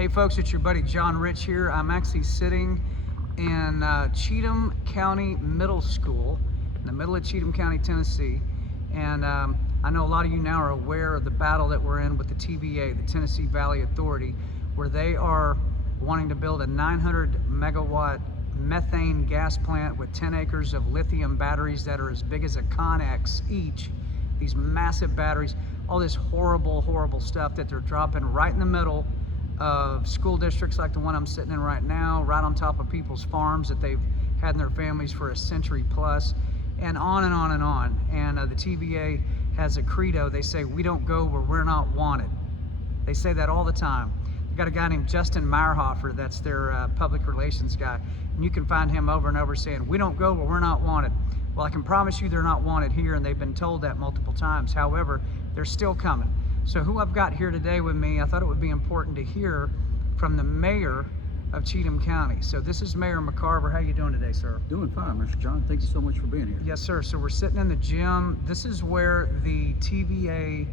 Hey folks, it's your buddy John Rich here. I'm actually sitting in Cheatham County Middle School in the middle of Cheatham County, Tennessee. And I know a lot of you now are aware of the battle that we're in with the TVA, the Tennessee Valley Authority, where they are wanting to build a 900 megawatt methane gas plant with 10 acres of lithium batteries that are as big as a Connex each. These massive batteries, all this horrible stuff that they're dropping right in the middle of school districts like the one I'm sitting in right now, right on top of people's farms that they've had in their families for a century plus, and on and on and on. And the TVA has a credo. They say, "We don't go where we're not wanted." They say that all the time. They've got a guy named Justin Meyerhofer, that's their public relations guy, and you can find him over and over saying, "We don't go where we're not wanted." Well, I can promise you they're not wanted here, and they've been told that multiple times. However, they're still coming. So who I've got here today with me, I thought it would be important to hear from the mayor of Cheatham County. So this is Mayor McCarver. How you doing today, sir? Doing fine, Mr. John. Thank you so much for being here. Yes, sir. So we're sitting in the gym. This is where the TVA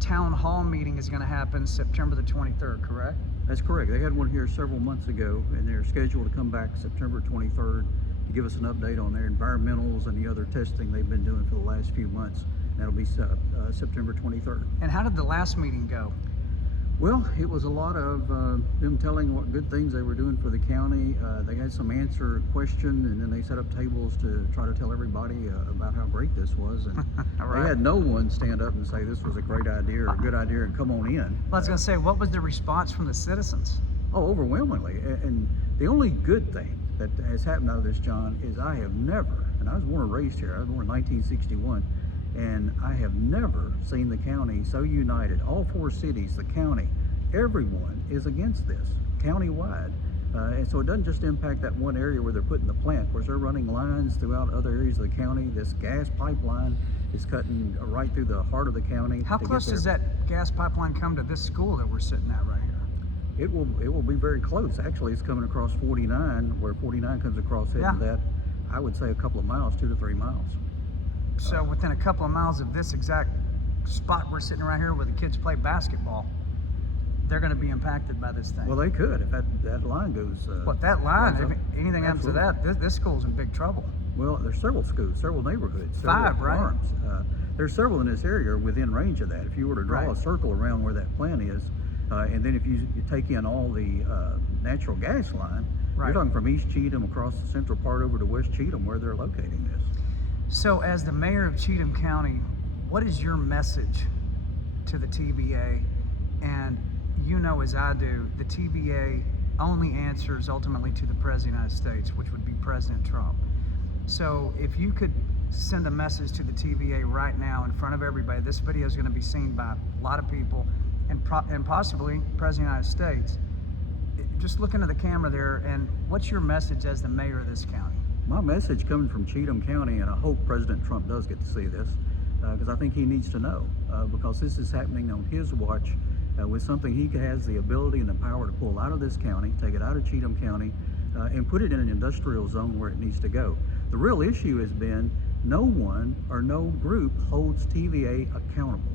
town hall meeting is going to happen September the 23rd, correct? That's correct. They had one here several months ago, and they're scheduled to come back September 23rd to give us an update on their environmentals and the other testing they've been doing for the last few months. That'll be September 23rd. And how did the last meeting go? Well, it was a lot of them telling what good things they were doing for the county. They had some answer question, and then they set up tables to try to tell everybody about how great this was. And Right. They had no one stand up and say this was a great idea or a good idea and come on in. Well, I was going to say, what was the response from the citizens? Oh, overwhelmingly. And the only good thing that has happened out of this, John, is I have never, and I was born and raised here, I was born in 1961, and I have never seen the county so united. All four cities, the county, everyone is against this, countywide. And so it doesn't just impact that one area where they're putting the plant. Of course, they're running lines throughout other areas of the county. This gas pipeline is cutting right through the heart of the county. How close does that gas pipeline come to this school that we're sitting at right here? It will be very close. Actually, it's coming across 49, where 49 comes across heading that, I would say a couple of miles, 2 to 3 miles. So within a couple of miles of this exact spot we're sitting right here where the kids play basketball, they're going to be impacted by this thing. Well, they could if that line goes. What, that line, if anything happens to that, this school's in big trouble. Well, there's several schools, several neighborhoods, several 5, right? farms. There's several in this area within range of that. If you were to draw a circle around where that plant is, and then if you take in all the natural gas line, you're talking from East Cheatham across the central part over to West Cheatham where they're locating this. So as the mayor of Cheatham County, what is your message to the TVA? And you know as I do, the TVA only answers ultimately to the President of the United States, which would be President Trump. So if you could send a message to the TVA right now in front of everybody, this video is going to be seen by a lot of people and possibly President of the United States. Just look into the camera there, and what's your message as the mayor of this county? My message coming from Cheatham County, and I hope President Trump does get to see this, because I think he needs to know, because this is happening on his watch with something he has the ability and the power to pull out of this county, take it out of Cheatham County, and put it in an industrial zone where it needs to go. The real issue has been no one or no group holds TVA accountable.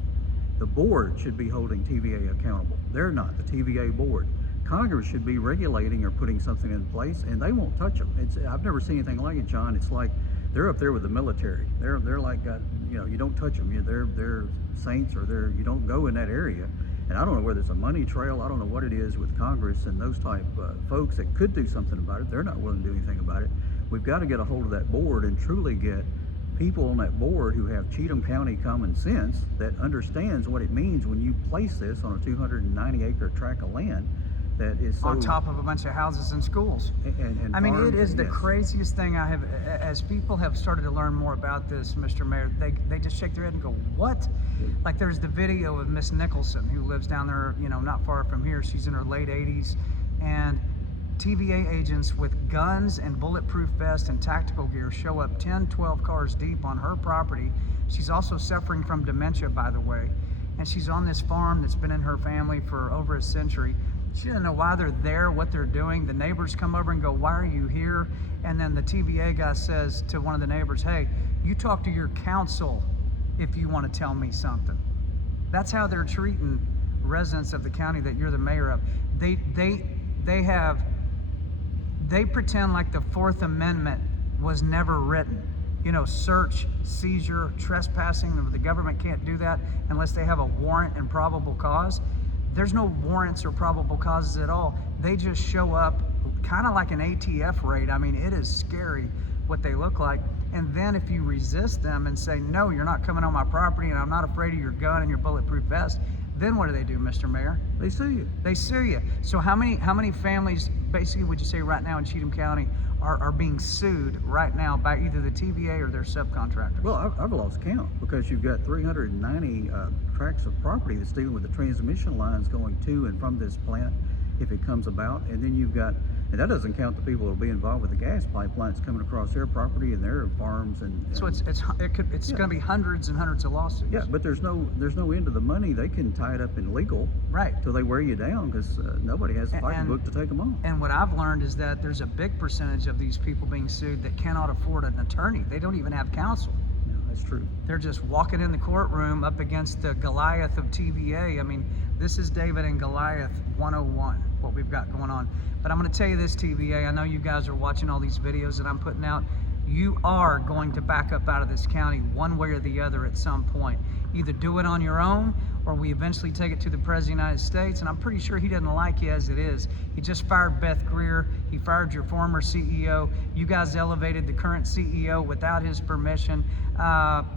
The board should be holding TVA accountable. They're not, the TVA board. Congress should be regulating or putting something in place, and they won't touch them. I've never seen anything like it, John. It's like they're up there with the military. They're like, you don't touch them. They're saints, or you don't go in that area. And I don't know whether it's a money trail. I don't know what it is with Congress and those type folks that could do something about it. They're not willing to do anything about it. We've got to get a hold of that board and truly get people on that board who have Cheatham County common sense that understands what it means when you place this on a 290-acre tract of land that is so, on top of a bunch of houses and schools. And I mean, farms, it is the yes. craziest thing I have. As people have started to learn more about this, Mr. Mayor, they just shake their head and go, "What?" Like there's the video of Miss Nicholson who lives down there, not far from here. She's in her late 80s, and TVA agents with guns and bulletproof vests and tactical gear show up 10, 12 cars deep on her property. She's also suffering from dementia, by the way, and she's on this farm that's been in her family for over a century. She doesn't know why they're there, what they're doing. The neighbors come over and go, "Why are you here?" And then the TVA guy says to one of the neighbors, "Hey, you talk to your council if you want to tell me something." That's how they're treating residents of the county that you're the mayor of. They pretend like the Fourth Amendment was never written. You know, search, seizure, trespassing, the government can't do that unless they have a warrant and probable cause. There's no warrants or probable causes at all. They just show up kind of like an ATF raid. I mean, it is scary what they look like. And then if you resist them and say, no, you're not coming on my property and I'm not afraid of your gun and your bulletproof vest, then what do they do, Mr. Mayor? They sue you. They sue you. So how many families, basically, would you say right now in Cheatham County are being sued right now by either the TVA or their subcontractors? Well, I've lost count because you've got 390 tracts of property that's dealing with the transmission lines going to and from this plant if it comes about, and then you've got, and that doesn't count the people that will be involved with the gas pipelines coming across their property and their farms and So it's Yeah. going to be hundreds and hundreds of lawsuits. yeah, but there's no end to the money. They can tie it up in legal Right. till they wear you down because nobody has the And- pocketbook to take them on. And what I've learned is that there's a big percentage of these people being sued that cannot afford an attorney. They don't even have counsel. Yeah, that's true. They're just walking in the courtroom up against the Goliath of TVA. I mean, this is David and Goliath 101, what we've got going on. But I'm going to tell you this, TVA, I know you guys are watching all these videos that I'm putting out. You are going to back up out of this county one way or the other at some point. Either do it on your own or we eventually take it to the President of the United States. And I'm pretty sure he doesn't like you as it is. He just fired Beth Greer. He fired your former CEO. You guys elevated the current CEO without his permission.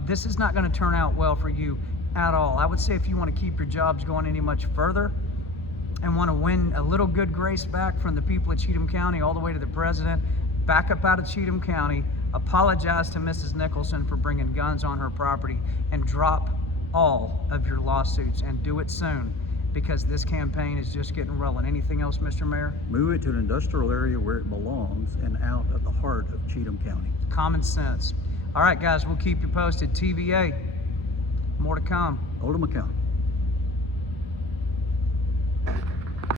This is not going to turn out well for you at all. I would say if you want to keep your jobs going any much further and want to win a little good grace back from the people of Cheatham County all the way to the president, back up out of Cheatham County, apologize to Mrs. Nicholson for bringing guns on her property, and drop all of your lawsuits, and do it soon because this campaign is just getting rolling. Anything else, Mr. Mayor? Move it to an industrial area where it belongs and out of the heart of Cheatham County. Common sense. All right, guys, we'll keep you posted. TVA, more to come. Oldham County.